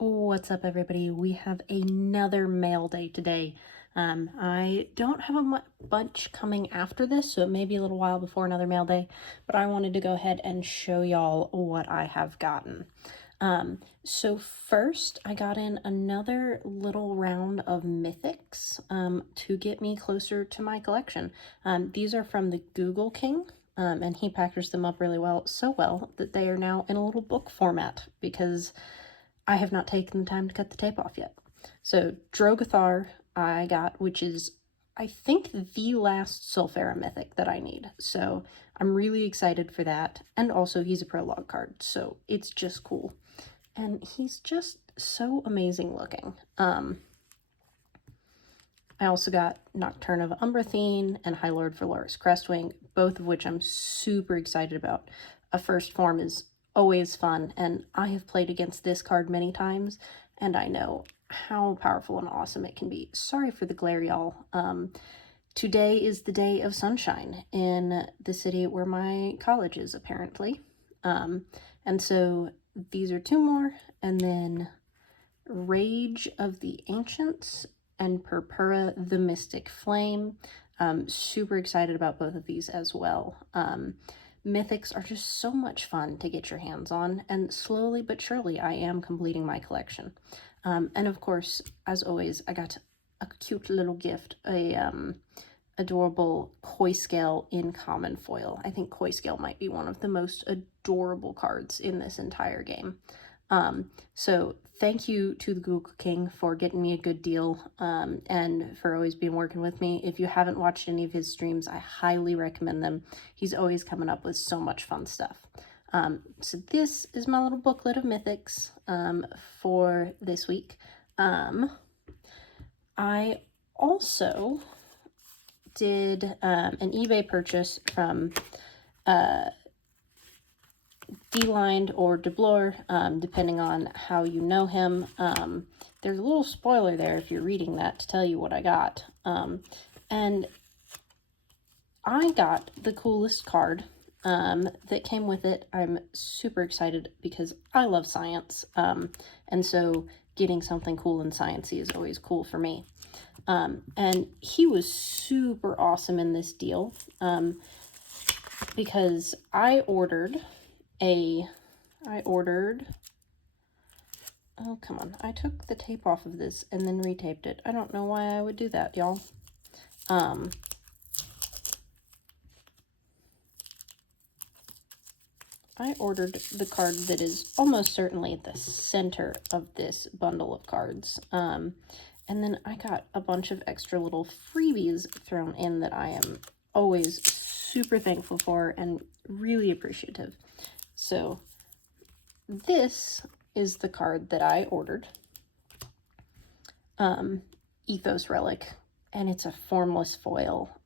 What's up, everybody? We have another mail day today. I don't have a bunch coming after this, so it may be a little while before another mail day, but I wanted to go ahead and show y'all what I have gotten. So first, I got in another little round of Mythics to get me closer to my collection. These are from the Google King. And he packaged them up really well, so well that they are now in a little book format because I have not taken the time to cut the tape off yet. So Drogothar I got, which is, I think, the last Sulfera mythic that I need. So I'm really excited for that. And also he's a prologue card, so it's just cool. And he's just so amazing looking. I also got Nocturne of Umbrathine and High Lord Valoris Crestwing, both of which I'm super excited about. A first form is always fun, and I have played against this card many times, and I know how powerful and awesome it can be. Sorry for the glare, y'all. Today is the day of sunshine in the city where my college is, apparently. And so these are two more, and then Rage of the Ancients and Purpura the Mystic Flame. Super excited about both of these as well. Mythics are just so much fun to get your hands on, and slowly but surely I am completing my collection. And of course, as always, I got a cute little gift, adorable Koi Scale in common foil. I think Koi Scale might be one of the most adorable cards in this entire game. So thank you to the Google King for getting me a good deal, and for always being working with me. If you haven't watched any of his streams, I highly recommend them. He's always coming up with so much fun stuff. So this is my little booklet of Mythics, for this week. I also did, an eBay purchase from, D-Lined or DeBlore, depending on how you know him. There's a little spoiler there if you're reading that to tell you what I got. And I got the coolest card that came with it. I'm super excited because I love science, and so getting something cool and sciencey is always cool for me. And he was super awesome in this deal, because I ordered, oh, come on, I took the tape off of this and then retaped it. I don't know why I would do that, y'all. I ordered the card that is almost certainly at the center of this bundle of cards. And then I got a bunch of extra little freebies thrown in that I am always super thankful for and really appreciative. So this is the card that I ordered. Ethos Relic, and it's a formless foil.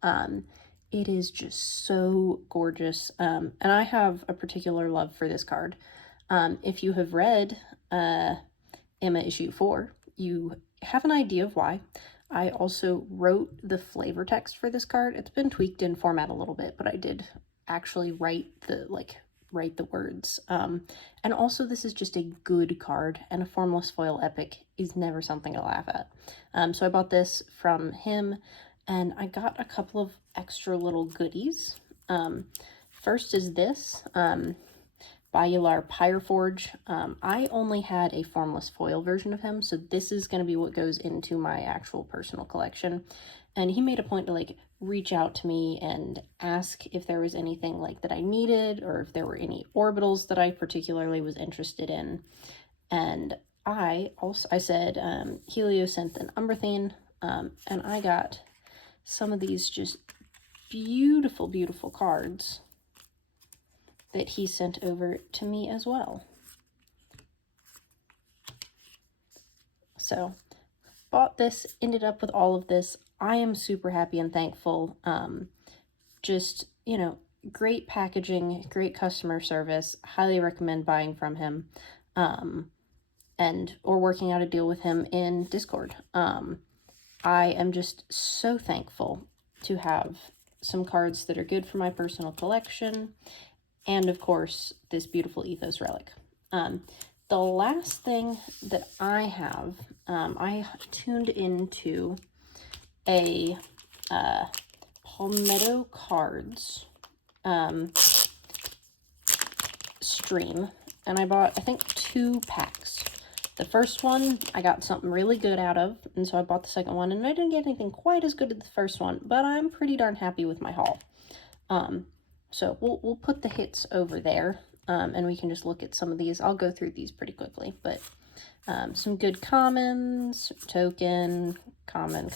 It is just so gorgeous, and I have a particular love for this card. If you have read Emma issue 4, you have an idea of why. I also wrote the flavor text for this card. It's been tweaked in format a little bit, but I did actually write the words. And also this is just a good card, and a formless foil epic is never something to laugh at. So I bought this from him, and I got a couple of extra little goodies. First is this, Bayular Pyreforge. I only had a formless foil version of him, so this is going to be what goes into my actual personal collection. And he made a point to reach out to me and ask if there was anything that I needed, or if there were any orbitals that I particularly was interested in. And I said Heliosynth and Umbrathine, and I got some of these just beautiful, beautiful cards that he sent over to me as well. So bought this, ended up with all of this. I am super happy and thankful. Just, great packaging, great customer service. Highly recommend buying from him, or working out a deal with him in Discord. I am just so thankful to have some cards that are good for my personal collection, and of course, this beautiful Ethos Relic. the last thing that I have, I tuned into a Palmetto Cards stream, and I bought, I think, 2 packs. The first one I got something really good out of, and so I bought the second one, and I didn't get anything quite as good as the first one, but I'm pretty darn happy with my haul. So we'll put the hits over there, and we can just look at some of these. I'll go through these pretty quickly, but some good commons, token, common,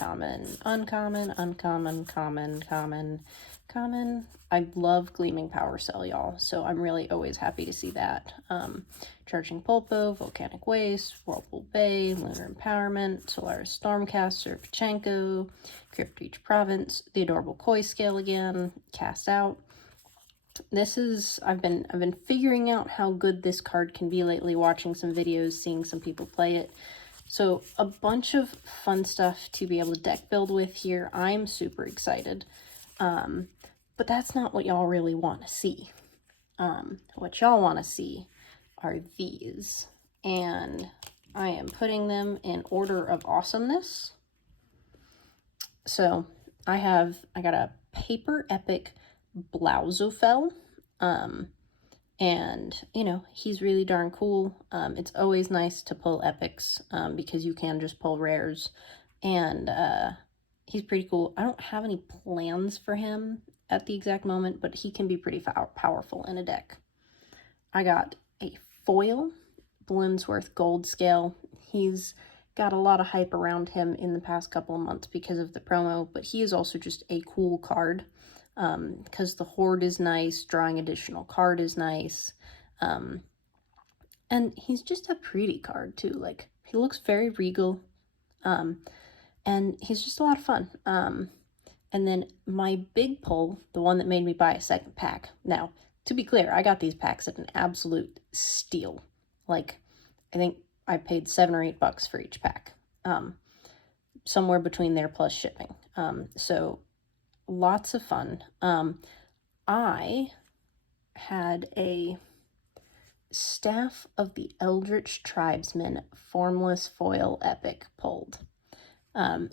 uncommon, common. I love Gleaming Power Cell, y'all, so I'm really always happy to see that. Charging Pulpo, Volcanic Waste, Whirlpool Bay, Lunar Empowerment, Solaris Stormcaster, Pachenko, Crypt Reach Province, the Adorable Koi Scale again, Cast Out. This is, I've been figuring out how good this card can be lately, watching some videos, seeing some people play it. So a bunch of fun stuff to be able to deck build with here. I'm super excited. But that's not what y'all really want to see. What y'all want to see are these. And I am putting them in order of awesomeness. So I got a Paper Epic Blauzofel, and you know, he's really darn cool. It's always nice to pull epics, because you can just pull rares, and he's pretty cool. I don't have any plans for him at the exact moment, but he can be pretty powerful in a deck. I got a foil Bloomsworth Gold Scale. He's got a lot of hype around him in the past couple of months because of the promo, but he is also just a cool card. Because the Horde is nice, drawing additional card is nice, and he's just a pretty card too. Like, he looks very regal, and he's just a lot of fun. And then my big pull, the one that made me buy a second pack. Now, to be clear, I got these packs at an absolute steal. Like, I think I paid $7 or $8 for each pack, somewhere between there plus shipping. So lots of fun. I had a Staff of the Eldritch Tribesmen Formless Foil Epic pulled.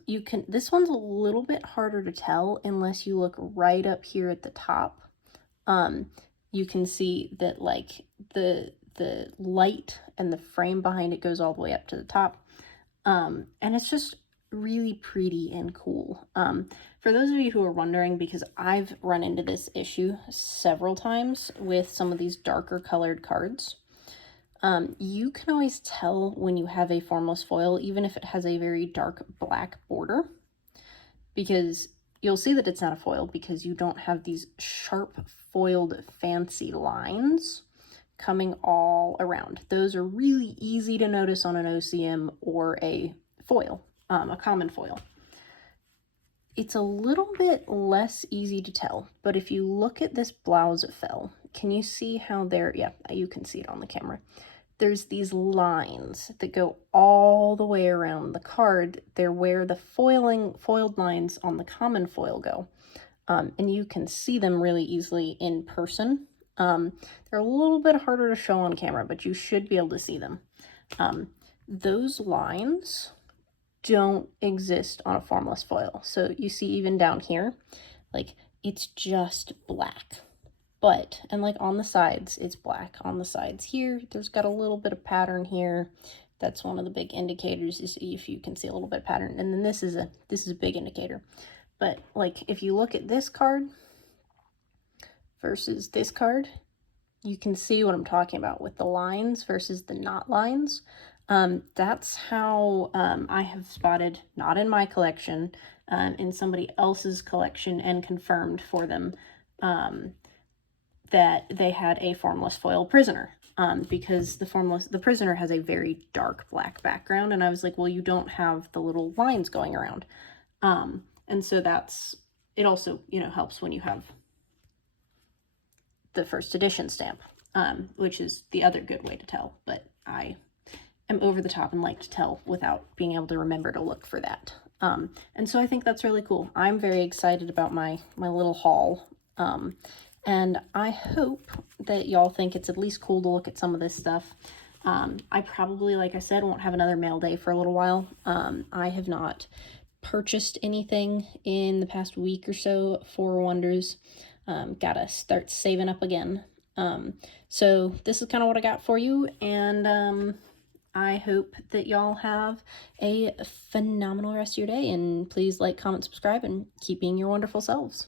This one's a little bit harder to tell unless you look right up here at the top. You can see that, like, the light and the frame behind it goes all the way up to the top. And it's just really pretty and cool. For those of you who are wondering, because I've run into this issue several times with some of these darker colored cards, you can always tell when you have a formless foil, even if it has a very dark black border, because you'll see that it's not a foil because you don't have these sharp foiled fancy lines coming all around. Those are really easy to notice on an OCM or a foil, a common foil. It's a little bit less easy to tell, but if you look at this Blauzefell, can you see how yeah, you can see it on the camera. There's these lines that go all the way around the card. They're where the foiled lines on the common foil go. And you can see them really easily in person. They're a little bit harder to show on camera, but you should be able to see them. Those lines don't exist on a formless foil. So you see even down here, like, it's just black. But, and like on the sides, it's black. On the sides here, there's got a little bit of pattern here. That's one of the big indicators, is if you can see a little bit of pattern. And then this is a big indicator. But like, if you look at this card versus this card, you can see what I'm talking about with the lines versus the not lines. That's how I have spotted, not in my collection, in somebody else's collection, and confirmed for them that they had a formless foil prisoner, because the prisoner has a very dark black background, and I was like, well, you don't have the little lines going around. And so it also, you know, helps when you have the first edition stamp, which is the other good way to tell, but I am over the top and like to tell without being able to remember to look for that. And so I think that's really cool. I'm very excited about my little haul. And I hope that y'all think it's at least cool to look at some of this stuff. I probably, like I said, won't have another mail day for a little while. I have not purchased anything in the past week or so for Wonders. Gotta start saving up again. So this is kind of what I got for you, and I hope that y'all have a phenomenal rest of your day, and please like, comment, subscribe, and keep being your wonderful selves.